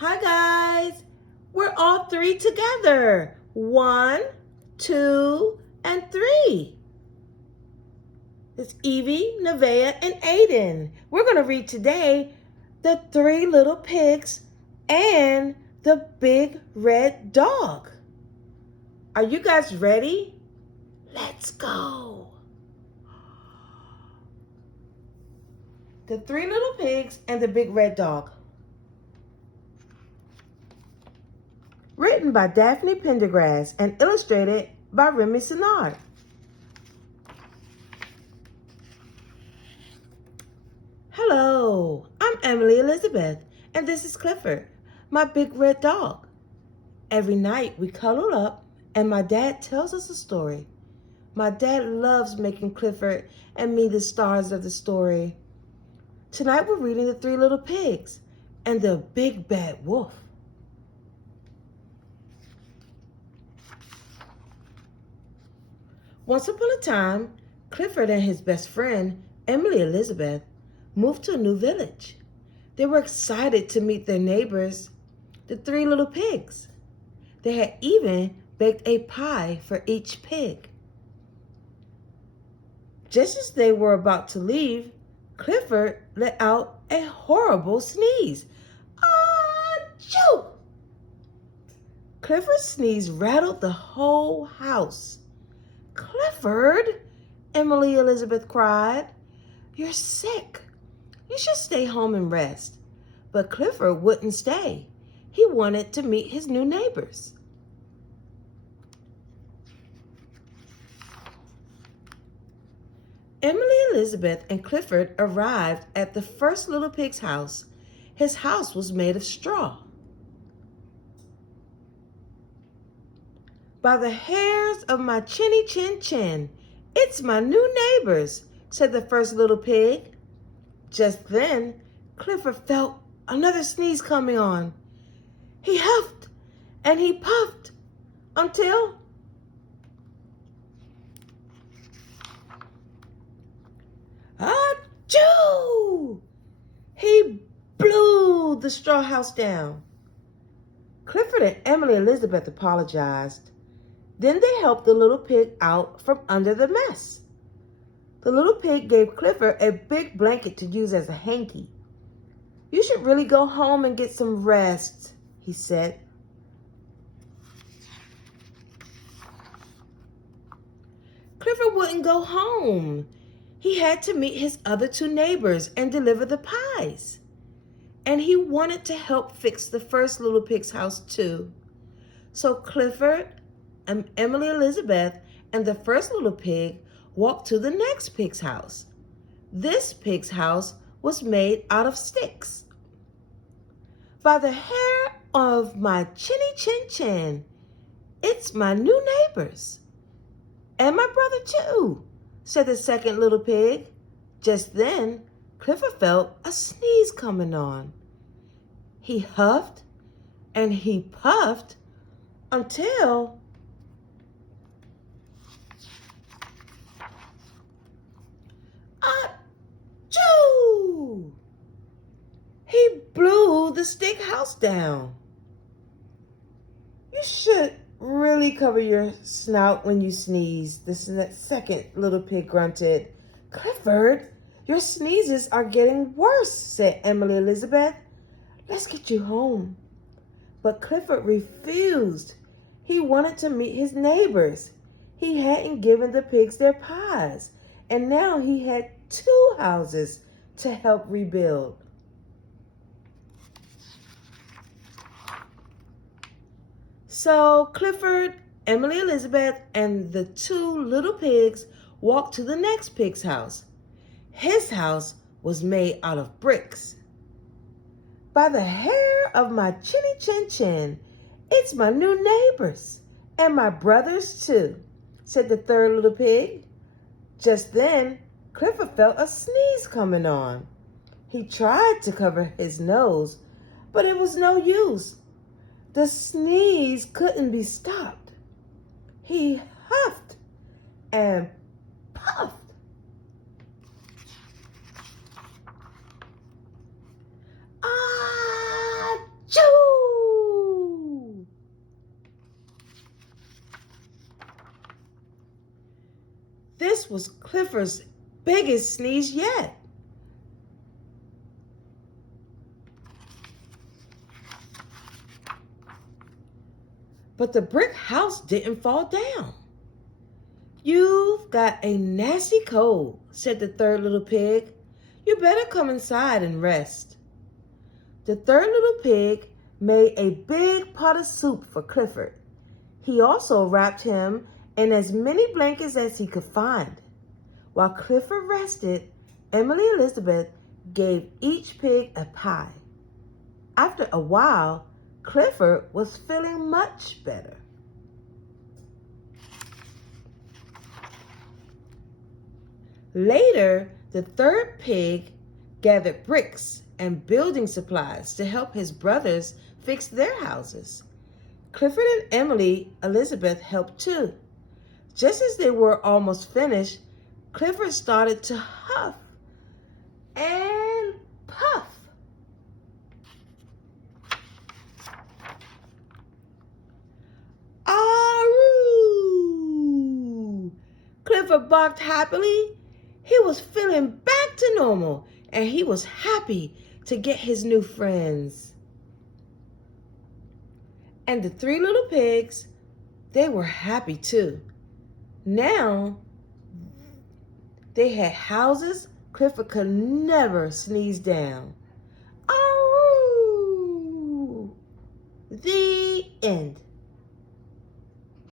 Hi guys, we're all three together. 1, 2, and 3. It's Evie, Nevaeh, and Aiden. We're going to read today The Three Little Pigs and the Big Red Dog. Are you guys ready? Let's go. The Three Little Pigs and the Big Red Dog. Written by Daphne Pendergrass and illustrated by Remy Sinnard. Hello, I'm Emily Elizabeth, and this is Clifford, my big red dog. Every night we cuddle up, and my dad tells us a story. My dad loves making Clifford and me the stars of the story. Tonight we're reading The Three Little Pigs and the Big Bad Wolf. Once upon a time, Clifford and his best friend, Emily Elizabeth, moved to a new village. They were excited to meet their neighbors, the Three Little Pigs. They had even baked a pie for each pig. Just as they were about to leave, Clifford let out a horrible sneeze. Achoo! Clifford's sneeze rattled the whole house. Clifford, Emily Elizabeth cried, "You're sick. You should stay home and rest." But Clifford wouldn't stay. He wanted to meet his new neighbors. Emily Elizabeth and Clifford arrived at the first little pig's house. His house was made of straw. "By the hairs of my chinny chin chin, it's my new neighbors," said the first little pig. Just then, Clifford felt another sneeze coming on. He huffed and he puffed until achoo! He blew the straw house down. Clifford and Emily Elizabeth apologized. Then they helped the little pig out from under the mess. The little pig gave Clifford a big blanket to use as a hanky. "You should really go home and get some rest," he said. Clifford wouldn't go home. He had to meet his other two neighbors and deliver the pies. And he wanted to help fix the first little pig's house too. So Clifford and Emily Elizabeth and the first little pig walked to the next pig's house. This pig's house was made out of sticks. "By the hair of my chinny chin chin, it's my new neighbors. And my brother too," said the second little pig. Just then, Clifford felt a sneeze coming on. He huffed and he puffed until achoo! He blew the stick house down. "You should really cover your snout when you sneeze," the second little pig grunted. "Clifford, your sneezes are getting worse," said Emily Elizabeth. "Let's get you home." But Clifford refused. He wanted to meet his neighbors. He hadn't given the pigs their pies, and now he had 2 houses to help rebuild. So Clifford, Emily Elizabeth, and the 2 little pigs walked to the next pig's house. His house was made out of bricks. "By the hair of my chinny chin chin, it's my new neighbors and my brothers too," said the third little pig. Just then, Clifford felt a sneeze coming on. He tried to cover his nose, but it was no use. The sneeze couldn't be stopped. He huffed and puffed. Achoo! This was Clifford's biggest sneeze yet. But the brick house didn't fall down. "You've got a nasty cold," said the third little pig. "You better come inside and rest." The third little pig made a big pot of soup for Clifford. He also wrapped him in as many blankets as he could find. While Clifford rested, Emily Elizabeth gave each pig a pie. After a while, Clifford was feeling much better. Later, the third pig gathered bricks and building supplies to help his brothers fix their houses. Clifford and Emily Elizabeth helped too. Just as they were almost finished, Clifford started to huff and puff. "Aroo!" Clifford barked happily. He was feeling back to normal, and he was happy to get his new friends. And the three little pigs, they were happy too. Now, they had houses Clifford could never sneeze down. Aroo! The end.